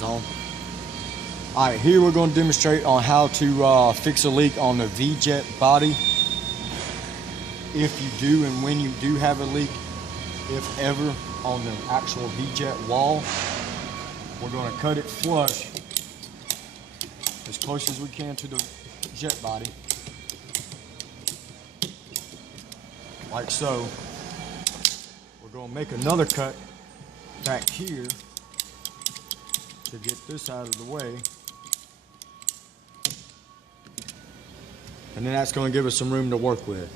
is on. Alright, here we're going to demonstrate on how to fix a leak on the V-Jet body. If you do and when you do have a leak, if ever, on the actual V-Jet wall, we're going to cut it flush as close as we can to the jet body, like so. We're going to make another cut back here to get this out of the way, and then that's going to give us some room to work with.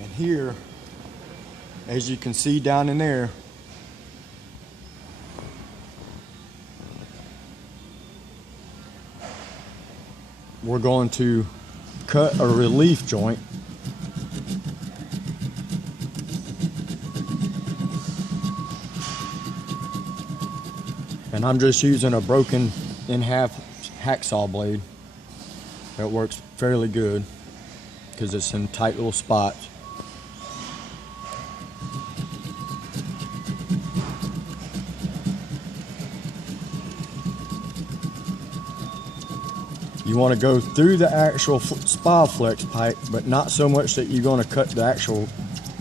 And here, as you can see down in there, we're going to cut a relief joint and I'm just using a broken in half hacksaw blade that works fairly good because it's in tight little spots. You want to go through the actual Spaflex pipe, but not so much that you're going to cut the actual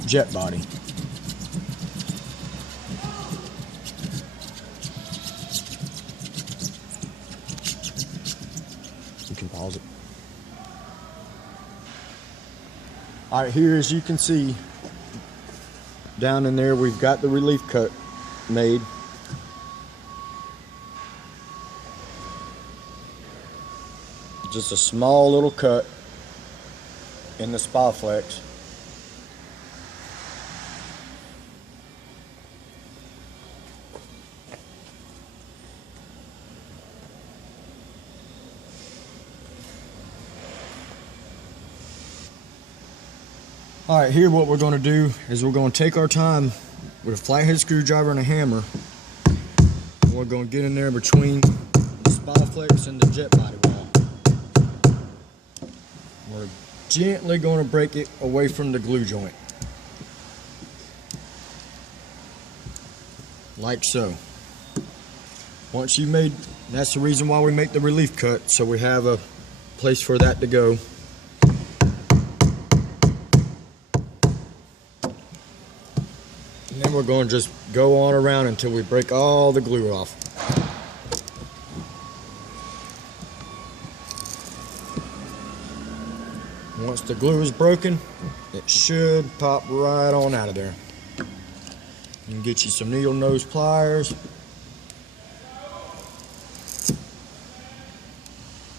jet body. You can pause it. Alright, here as you can see, down in there we've got the relief cut made. Just a small little cut in the Spaflex. Alright, here what we're going to do is we're going to take our time with a flathead screwdriver and a hammer. And we're going to get in there between the Spaflex and the jet body wall. We're gently going to break it away from the glue joint, like so. Once you made, that's the reason why we make the relief cut, so we have a place for that to go. And then we're going to just go on around until we break all the glue off. Once the glue is broken, it should pop right on out of there. You can get you some needle nose pliers.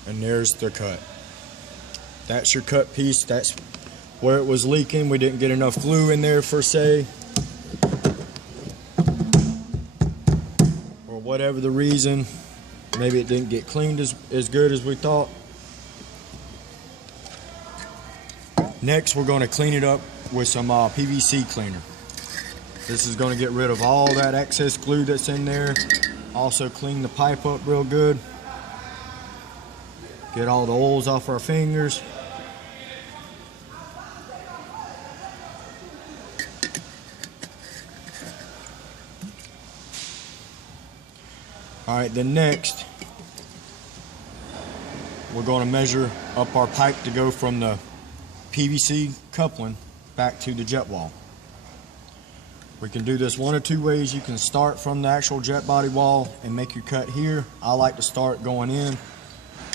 And there's the cut. That's your cut piece. That's where it was leaking. We didn't get enough glue in there per se, or whatever the reason. Maybe it didn't get cleaned as good as we thought. Next, we're going to clean it up with some PVC cleaner. This is going to get rid of all that excess glue that's in there. Also clean the pipe up real good. Get all the oils off our fingers. Alright, then next, we're going to measure up our pipe to go from the PVC coupling back to the jet wall. We can do this one or two ways. You can start from the actual jet body wall and make your cut here. I like to start going in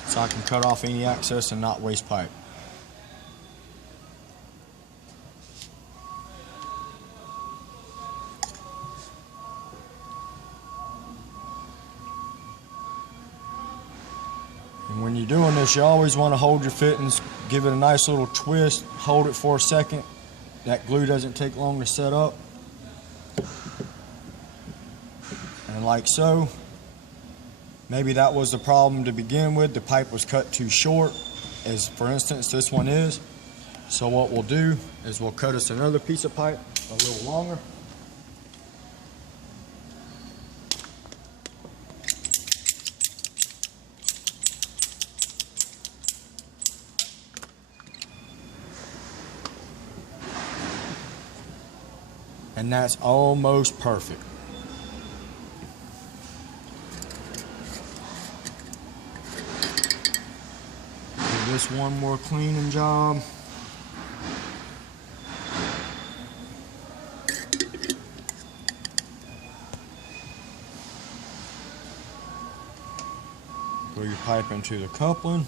so I can cut off any excess and not waste pipe. And when you're doing this, you always want to hold your fittings, give it a nice little twist, hold it for a second. That glue doesn't take long to set up. And like so. Maybe that was the problem to begin with. The pipe was cut too short, as for instance this one is. So what we'll do is we'll cut us another piece of pipe a little longer. And that's almost perfect. give this one more cleaning job. Throw your pipe into the coupling.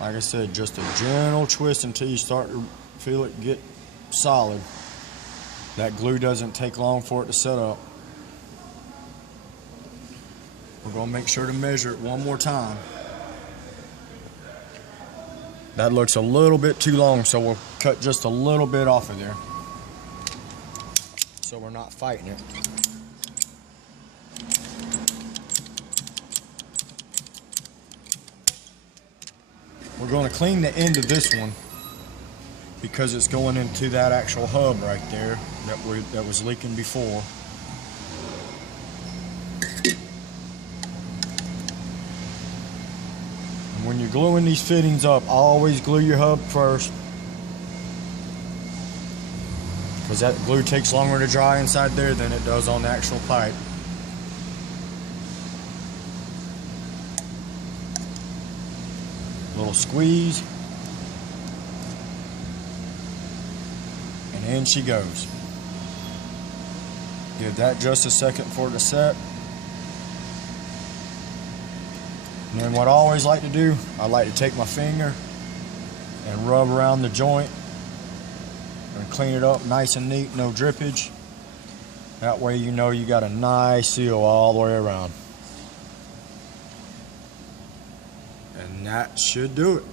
Like I said, just a gentle twist until you start to feel it get solid. That glue doesn't take long for it to set up. We're going to make sure to measure it one more time. That looks a little bit too long, so we'll cut just a little bit off of there, so we're not fighting it. We're going to clean the end of this one because it's going into that actual hub right there that was leaking before. And when you're gluing these fittings up, always glue your hub first, because that glue takes longer to dry inside there than it does on the actual pipe. Little squeeze, and in she goes. Give that just a second for it to set. And then what I always like to do, I like to take my finger and rub around the joint and clean it up nice and neat, no drippage. That way you know you got a nice seal all the way around. And that should do it.